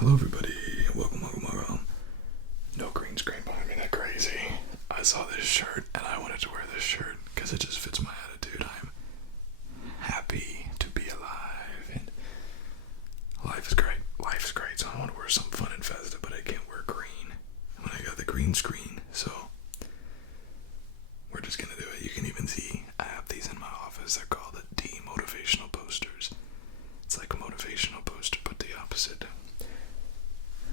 Hello everybody, welcome. No green screen behind me, that crazy. I saw this shirt and I wanted to wear this shirt because it just fits my attitude. I'm happy to be alive and life is great. So I want to wear something fun and festive, but I can't wear green when I got the green screen, so we're just gonna do it. You can even see I have these in my office. They're called the demotivational posters. It's like a motivational poster, but the opposite.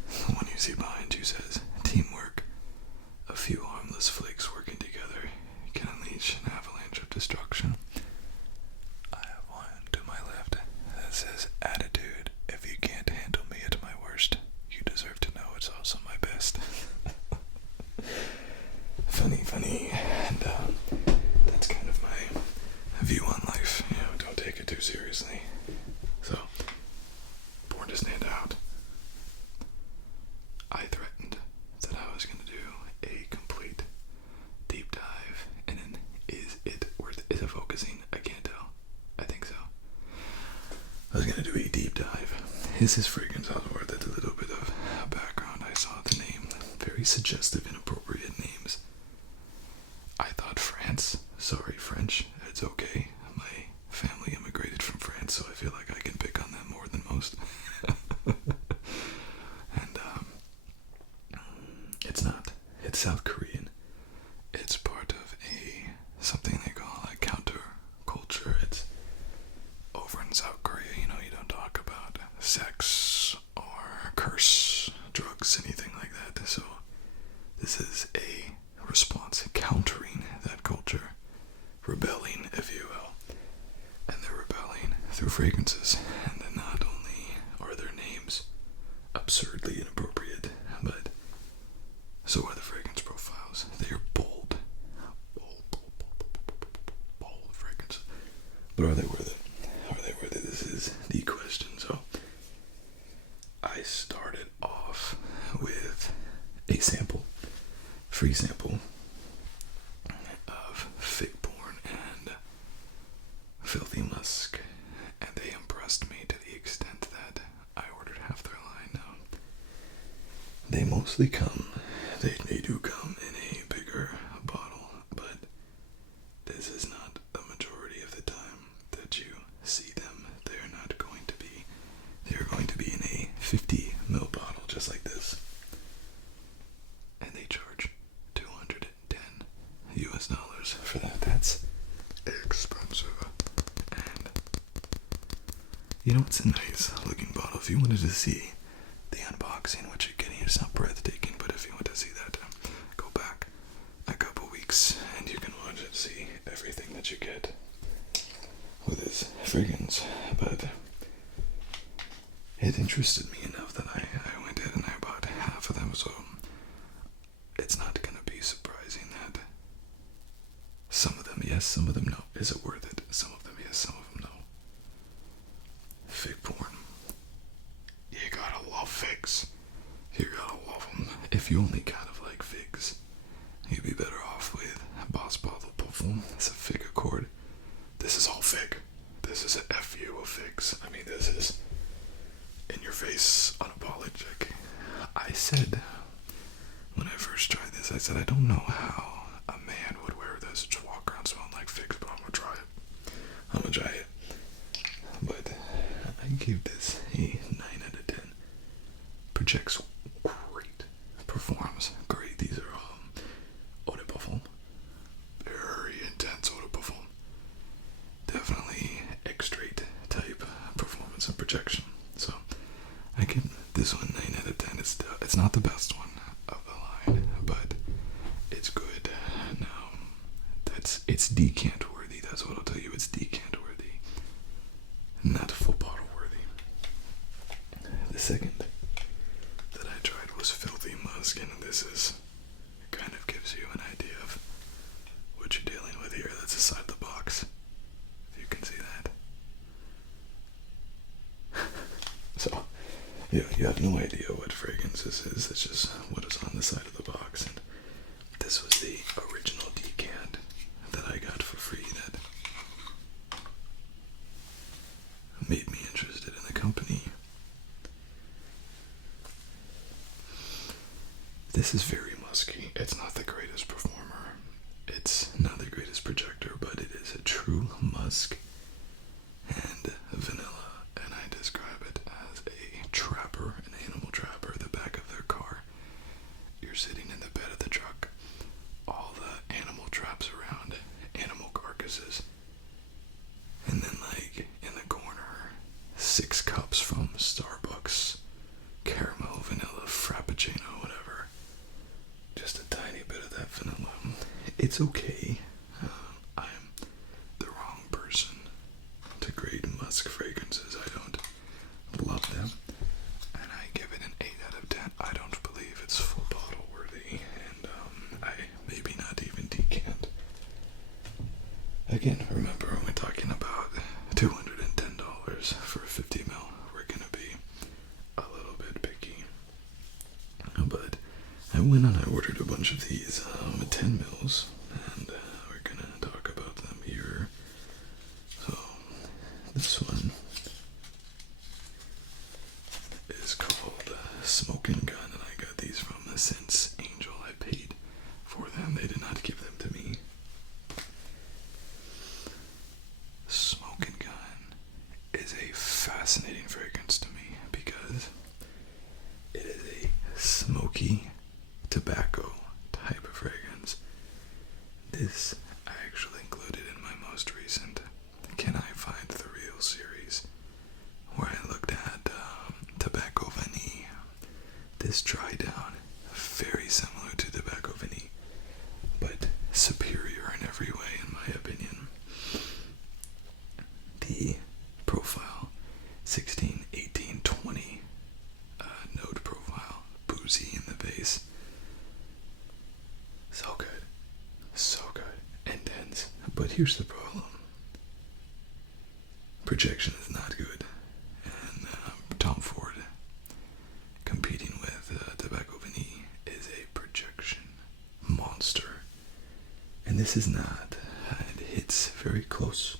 The one you see behind you says, teamwork. A few harmless flakes working together can unleash an avalanche of destruction. I have one to my left that says, attitude. If you can't handle me at my worst, you deserve to know it's also my best. Funny. And that's kind of my view on life. Don't take it too seriously. So, born to stand out. I threatened that I was going to do a complete deep dive in an is it focusing? I can't tell. I think so. I was going to do a deep dive. Is this fragrance out worth it? A little bit of background. I saw the name. Very suggestive, inappropriate names. I thought France. Sorry, French. It's okay. My family immigrated from France, so I feel like I can pick on them more than most. And it's not. It's South Korean. It's part of something they call a counter culture. It's over in South Korea, you don't talk about sex or curse, drugs, anything like that. So this is a response countering that culture, rebelling, if you will. And they're rebelling through fragrances. And then not only are their names absurdly inappropriate, but so are the fragrance profiles. They are bold fragrance. But are they worth it? Are they worth it? This is the question. So I started off with a sample, free sample of Fig Porn and Filthy Musk, and they impressed me to the extent that I ordered half their line. Now, they mostly come, they do come in a bigger bottle, but this is not the majority of the time that you see them. They're going to be in a 50 ml bottle, just like this. And they charge $210 US for that. That's expensive. And it's a nice looking bottle. If you wanted to see the unboxing, what you're getting, it's not breathtaking, but if you want to see that, go back a couple weeks and you can watch it, see everything that you get with this fragrance. But it interested me enough that I went ahead and I bought half of them, so it's not gonna be surprising that some of them yes, some of them no. Is it worth it? Some of them yes, some of them no. Fig Porn. You gotta love figs. You gotta love them. If you only kind of like figs, you'd be better off with Boss Bottle Parfum. It's a fig accord. This is all fig. This is a FU of figs. I mean, this is in your face, unapologetic. I said, when I first tried this, I said, I don't know how a man would wear this, just walk around smelling like figs, but I'm gonna try it. But I give this a 9 out of 10. Projects great. Performs great. These are eau de parfum. Very intense eau de parfum. Definitely extrait type performance and projection. So I give this one 9 out of 10. It's not the best one of the line, but it's good. Now it's decant worthy. That's what I'll tell you. It's decant worthy, not full bottle worthy. The second that I tried was Filthy Musk, and this kind of gives you an idea of what you're dealing with here. That's the side of the box. If you can see that. So, yeah, you have no idea what fragrance this is. It's just what is on the side of the box. And this was the original decant that I got for free that made me interested in the company. This is very musky. It's not the greatest performer. It's not the greatest projector, but it is a true musk and vanilla. And I describe it as a trapper, an animal trapper, the back of their car. You're sitting in the bed of the truck. All the animal traps around, animal carcasses. And then like in the corner, 6 cups from Starbucks, caramel, vanilla, frappuccino, whatever. Just a tiny bit of that vanilla. It's okay. I'm the wrong person to grade musk fragrances. I don't love them. And I give it an 8 out of 10. I don't believe it's full bottle worthy. And I maybe not even decant. Again, remember we're talking about $210 for 50 ml. We're gonna be a little bit picky. But I went and I ordered a bunch of these 10 mils, and we're gonna talk about them here. So this one is called Smokin Gun, and I got these from the Sense Angel. I paid for them. They did not give them to me. Smokin Gun is a fascinating fragrance to me because it is a smoky tobacco type of fragrance. This I actually included in my most recent Can I Find the Real series, where I looked at tobacco vanille. This dry down, very similar to tobacco vanille, but superior in every way in my opinion. The profile, 16, 18, 20 note profile, boozy in the base. So good, intense. But here's the problem. Projection is not good. And Tom Ford, competing with Tobacco Vanille, is a projection monster. And this is not. It hits very close.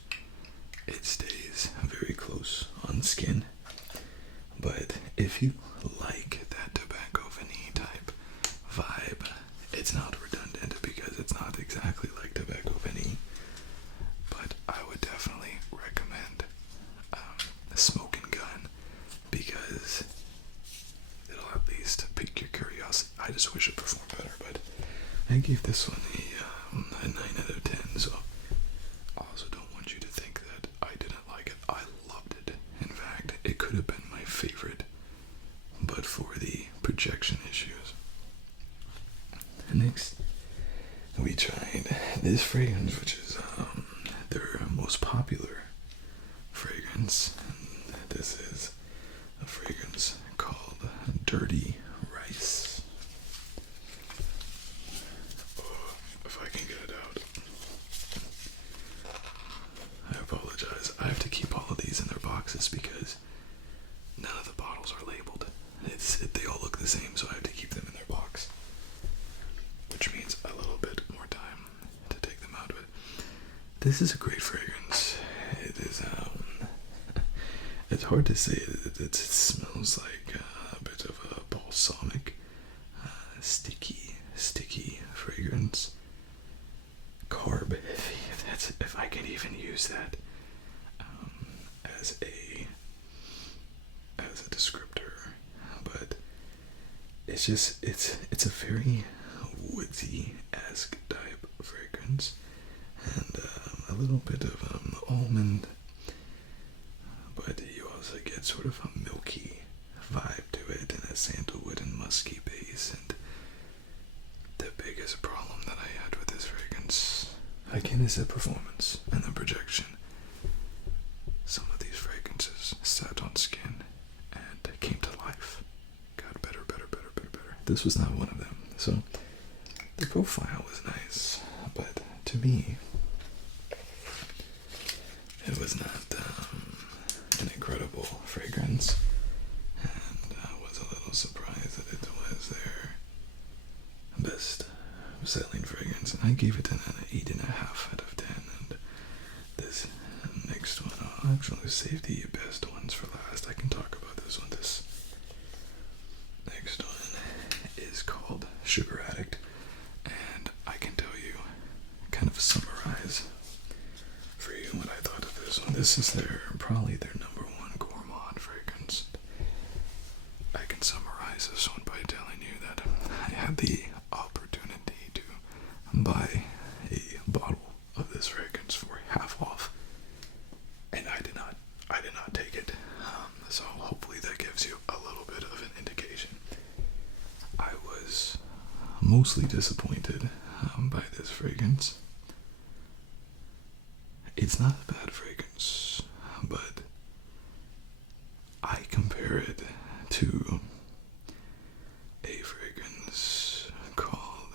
It stays very close on skin. But if you like that tobacco vanille type vibe, it's not redundant because it's not exactly like tobacco vanille. But I would definitely recommend Smokin Gun because it'll at least pique your curiosity. I just wish it performed better, but I gave this one a 9 out of 10. So I also don't want you to think that I didn't like it. I loved it. In fact, it could have been my favorite, but for the projection issues. Next, we tried this fragrance, which is their most popular fragrance. And this is a fragrance called Dirty Rice. Oh, if I can get it out. I apologize. I have to keep all of these in their boxes because none of the bottles are labeled. They all look the same, so I have to keep them in their box, which means a little bit more time to take them out. But this is a great fragrance. It is it's hard to say. It smells like a bit of a balsamic, sticky fragrance. Carb heavy, if I can even use that as a descriptor. But it's just it's a very woodsy-esque type fragrance, and a little bit of almond, but you also get sort of a milky vibe to it, and a sandalwood and musky base. And the biggest problem that I had with this fragrance, again, is the performance and the projection. Some of these fragrances sat on skin and came to life. Got better. This was not one of them. So the profile was nice, but to me, it was not an incredible fragrance, and I was a little surprised that it was their best selling fragrance, and I gave it an 8.5 out of 10. And this next one, I'll actually save the best ones for last. I can talk about this one. This next one is called sugar addict, and I can tell you, kind of summarize for you what I thought of this one. This is probably their number one gourmand fragrance. I can summarize this one by telling you that I had the opportunity to buy a bottle of this fragrance for half off, and I did not take it. So hopefully that gives you a little bit of an indication. I was mostly disappointed by this fragrance. It's not a bad fragrance, but I compare it to a fragrance called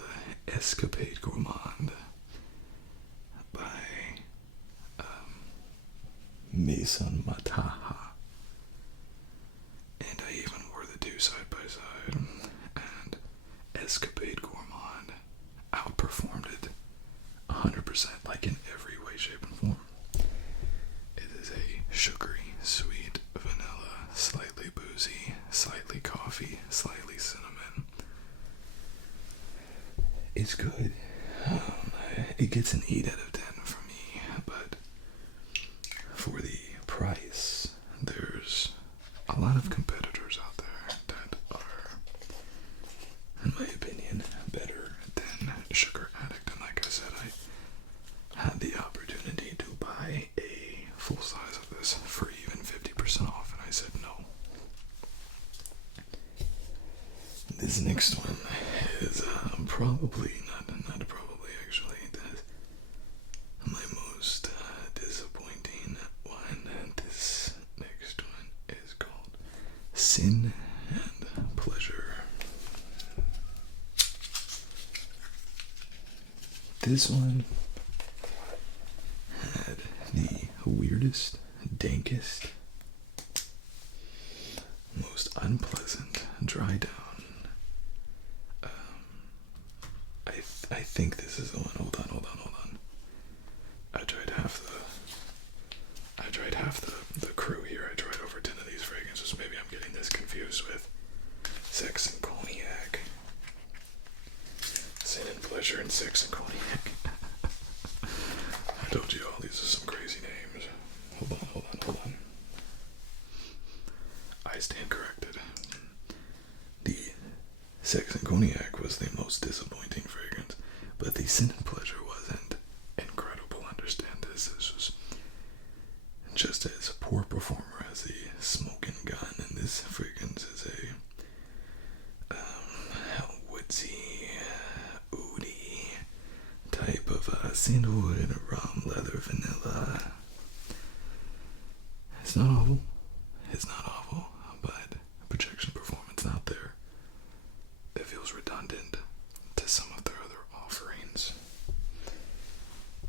Escapade Gourmand by Maison Mataha. And I even wore the two side by side, and Escapade Gourmand outperformed it 100%, like in every way, shape, and form. It is a sugary, sweet, vanilla, slightly boozy, slightly coffee, slightly cinnamon. It's good. It gets an 8 out of 10 for me, but for the price, there's a lot of competitors out there that are, in my opinion, better than Sugar Addict. And like I said, I had the opportunity to buy a full size of this for even 50% off, and I said no. This next one is probably not probably actually my most disappointing one. This next one is called Sin and Pleasure. This one had the weirdest, dankest, most unpleasant dry down. I think this is the one. Hold on. I tried half the crew here. I tried over 10 of these fragrances. Maybe I'm getting this confused with Sex and Cognac. Sin and Pleasure and Sex and Cognac. I told you all these are some crazy names. Hold on. I stand corrected. The Sex and Cognac was the most disappointing fragrance, but the Sin and Pleasure wasn't incredible. Understand this. This was just as poor performer as the Smokin gun, and this fragrance is a woodsy, oody type of sandalwood, rum, leather, vanilla. It's not awful, but projection performance out there. It feels redundant to some of their other offerings,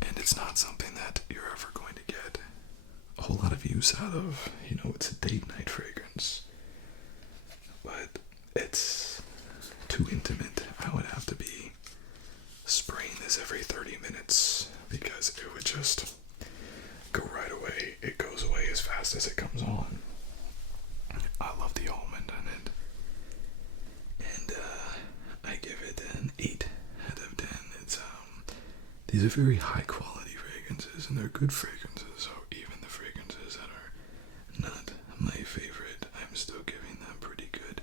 and it's not something that you're ever going to get a whole lot of use out of. You know, it's a date night fragrance, but it's too intimate. I would have to be spraying this every 30 minutes because it would just go right away. It goes away as fast as it comes on. I love the almond in it, and I give it an 8 out of 10. It's these are very high quality fragrances, and they're good fragrances. So even the fragrances that are not my favorite, I'm still giving them pretty good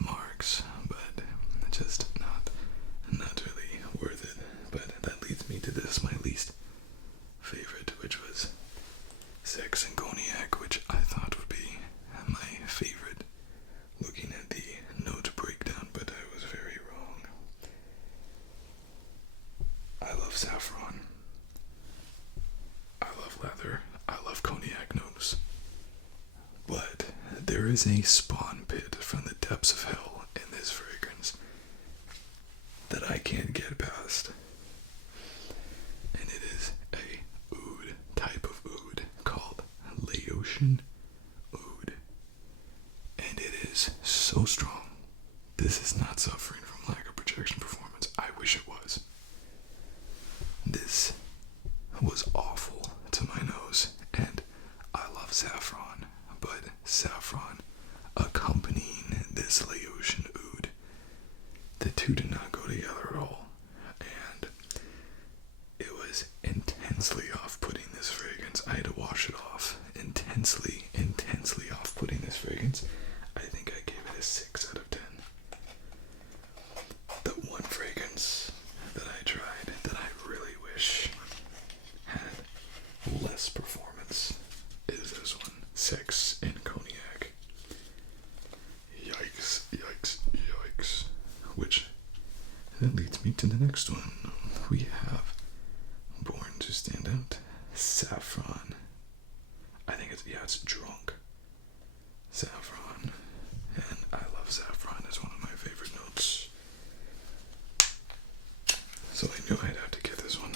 marks, but just not really worth it. But that leads me to this, my least favorite, which was Sex and Cognac, which I thought would be my favorite looking at the note breakdown, but I was very wrong. I love saffron. I love leather. I love cognac notes. But there is a spawn pit from the depths of hell in this fragrance that I can't get past. And it is a oud, type of oud, called Laotian oud. And it is so strong. This is not suffering from lack of projection performance. I wish it was. This was awful to my nose, and I love saffron, but saffron accompanying this Laotian oud, the two do not go that leads me to the next one. We have Born to Stand Out, Saffron. I think it's drunk. Saffron. And I love saffron. It's one of my favorite notes. So I knew I'd have to get this one.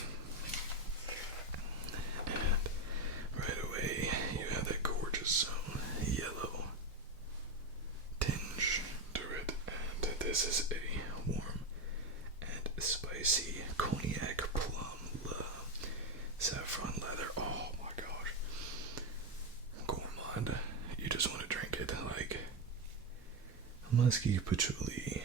And right away, you have that gorgeous yellow tinge to it. And this is a warm and spicy Cognac Plum saffron leather. Oh my gosh. Gourmand. You just want to drink it like musky patchouli.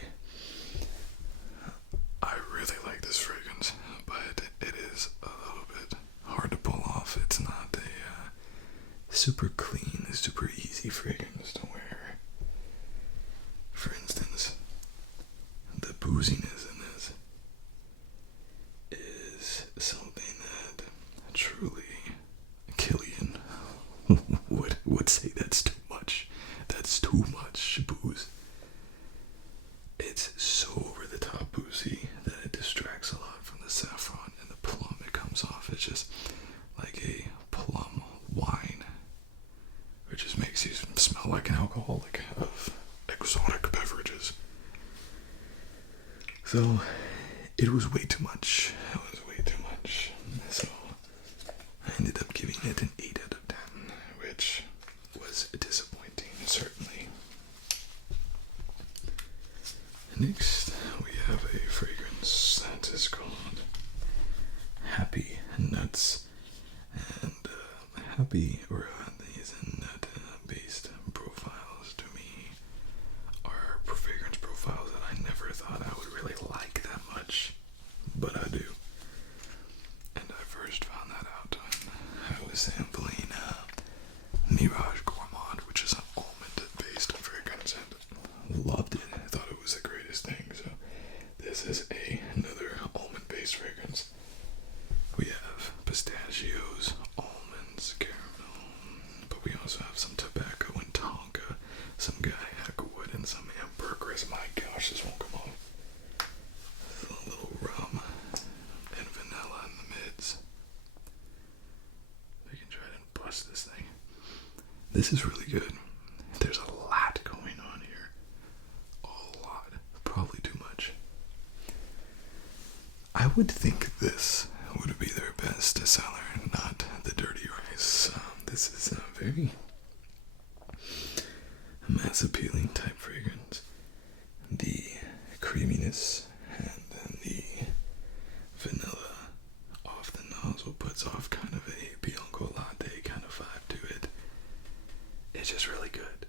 I really like this fragrance, but it is a little bit hard to pull off. It's not a super clean, super easy fragrance to wear. For instance, the booziness in this is something that truly Killian would say that's too much. That's too much booze. It's so over the top boozy that it distracts a lot from the saffron and the plum it comes off. It's just like a plum wine, which just makes you smell like an alcoholic of exotic beverages. So it was way too much. It was way too much. So I ended up giving it an 8 out of 10, which was disappointing, certainly. Next, we have a fragrance that is called Happy Nuts. And happy, or these nut-based profiles to me are fragrance profiles that I never thought I would really like that much, but I do. And I first found that out when I was sampling Mirage Gourmand, which is an almond-based fragrance, and loved it. I thought it was the greatest thing. So this is another almond-based fragrance. We have pistachios, almonds, caramel, but we also have some tobacco and tonka, some guaiac wood, and some ambergris. My gosh, this won't come off. A little rum and vanilla in the mids. We can try to bust this thing. This is really good. There's a lot going on here. A lot. Probably too much. I would think this would be their best seller, not the Dirty Rice. This is a very mass appealing type fragrance. The creaminess and the vanilla off the nozzle puts off kind of a Bianco latte kind of vibe to it. It's just really good.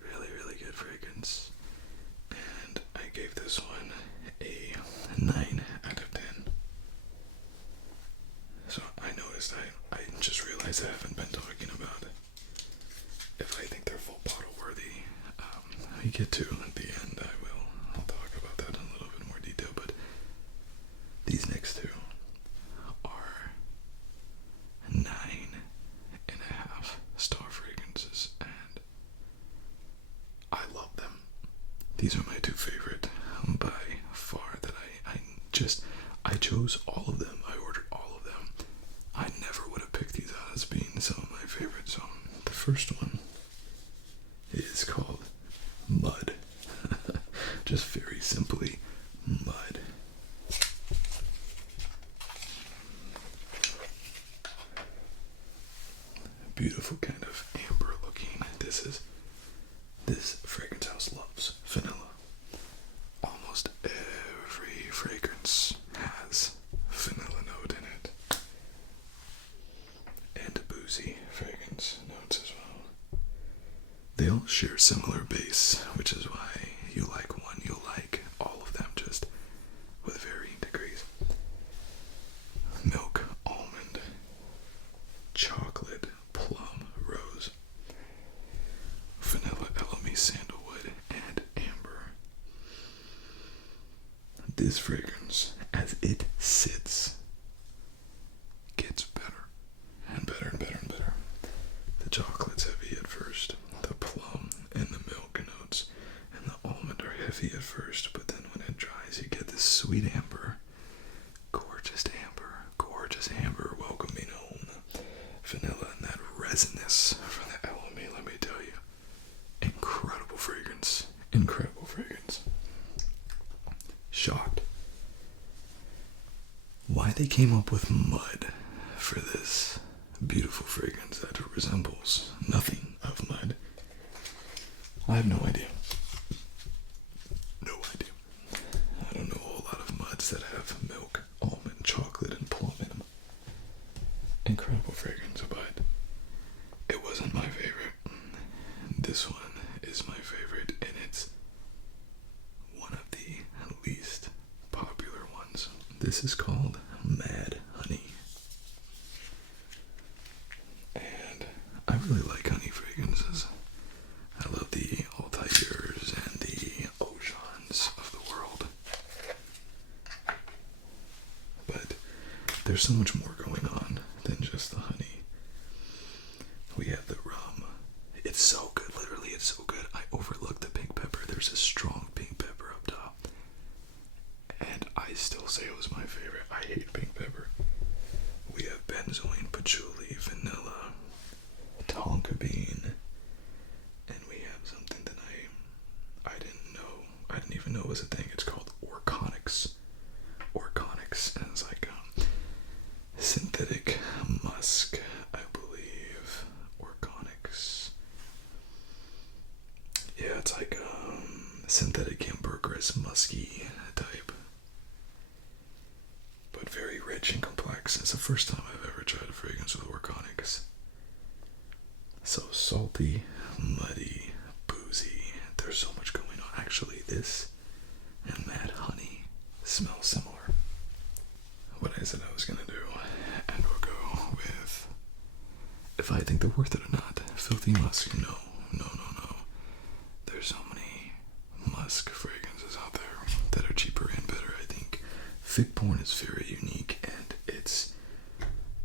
Really, really good fragrance. And I gave this one a 9 out of 10. So I noticed, I just realized I haven't been talking about if I think they're full bottle worthy. We get to at the end, I'll talk about that in a little bit more detail, but these next two are 9.5 star fragrances, and I love them. These are my two favorite by far that I chose all of them. I ordered all of them. I never would have picked these out as being some of my favorites. So the first one is called Mud. Just very simply, Mud. Beautiful kind of amber looking. This fragrance house loves vanilla. Almost every fragrance has vanilla note in it. And boozy fragrance notes as well. They all share similar base, which is why you like one, you'll like all of them, just with varying degrees. Milk, almond, chocolate, plum, rose, vanilla, elemi, sandalwood, and amber. This fragrance, as it sits, gets better and better and better and better. The chocolate's heavy at first, the plum and the milk notes and the almond are heavy at first, but then when it dries you get this sweet amber, gorgeous amber, welcoming home, vanilla, and that resinous from the LME, let me tell you. Incredible fragrance. Shocked. Why they came up with mud for this beautiful fragrance that resembles nothing of mud, I have no idea. I don't know a whole lot of muds that have milk, almond, chocolate, and plum in them. Incredible fragrance, but it wasn't my favorite. This one is my favorite, and it's one of the least popular ones. This is called Mad Honey. And I really like honey fragrances. I love the Altairs and the Oceans of the world. But there's so much more going on than just the honey. We have the rum. It's so good, literally, it's so good. I overlooked the pink pepper. There's a strong pink pepper up top. And I still say it was my favorite. I hate pink pepper. We have benzoin, patchouli, vanilla, tonka bean, and we have something that I didn't even know was a thing. It's called Orconics, and it's like synthetic musk, I believe. Orconics. Yeah, it's like synthetic ambergris, musky type, but very rich and complex. It's the first time I've ever tried a fragrance with Orconics. So salty, muddy, boozy. There's so much going on. Actually, this and Mad Honey smell similar. What I said I was gonna do, and we'll go with if I think they're worth it or not. Filthy Musk. No. There's so many musk fragrances out there that are cheaper and better, I think. Fig Porn is very unique, and it's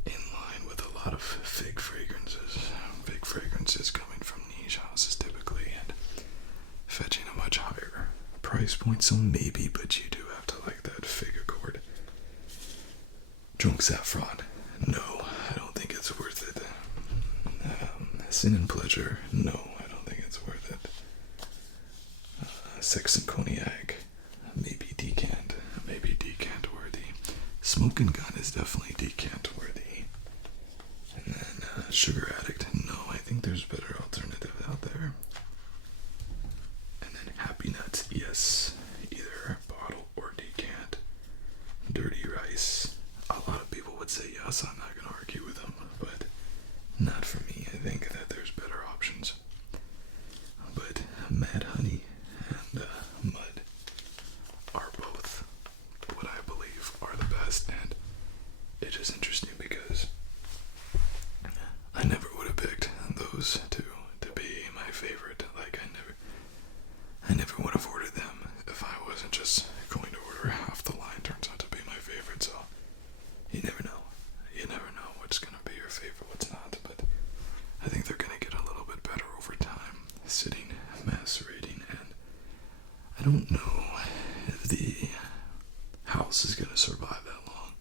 in line with a lot of fig fragrances. Fig fragrances coming from niche houses typically, and fetching a much higher price point, so maybe, but you do have to like that fig accord. Drunk Saffron. No, I don't think it's worth it. Sin and Pleasure. No, I don't think it's worth it. Sex and Cognac. Maybe decant worthy. Smokin' Gun is definitely decant worthy. And then Sugar Addict. No, I think there's better alternatives out there. And then Happy Nuts. Yes, either bottle or decant. Dirty Rice. A lot of people would say yes. I'm not going to argue with them, but not for me. I think that there's better options. But Mad Honey and Mud are both what I believe are the best, and it's just interesting because I never would have picked those two to be my favorite. Like I never would have ordered them if I wasn't just going to order half the line. Turns out to be my favorite, so you never know. What's gonna be your favorite, what's not, but I think they're gonna get a little bit better over time, sitting, macerating, and I don't know if the house is gonna survive that long.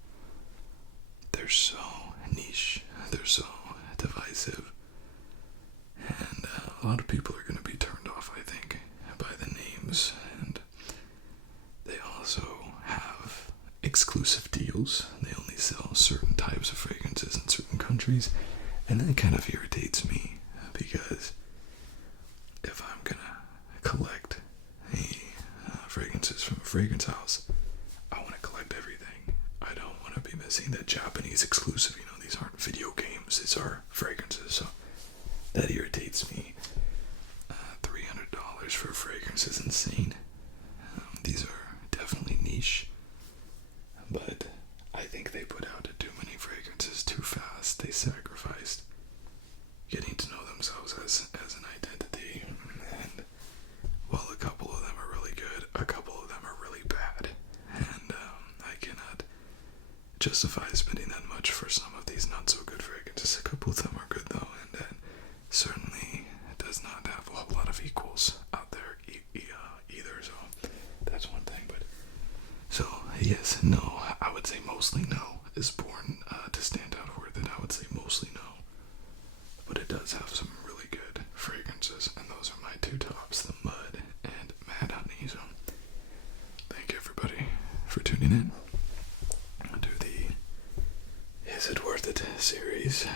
They're so niche, they're so divisive, and a lot of people are gonna be turned off, I think, by the names, and they also have exclusive deals. They only sell certain types of fragrances in certain countries, and that kind of irritates me, because if I'm gonna collect fragrances from a fragrance house, I want to collect everything. I don't want to be missing that Japanese exclusive. These aren't video games, these are fragrances, so that irritates me. $300 for a fragrance is insane. These are definitely niche, but I think they put out too many fragrances too fast. They sacrificed getting to know themselves as an identity, and while a couple of them are really good, a couple of them are really bad, and I cannot justify spending that much for some of these not so good fragrances. A couple of them are good though, and that certainly does not have a whole lot of equals out there either, so that's one thing. But so Yes, no. I would say mostly no. Is Born to Stand Out worth it? I would say mostly no. But it does have some really good fragrances, and those are my two tops, the Mud and Mad Honey. So thank you everybody for tuning in to the Is It Worth It series.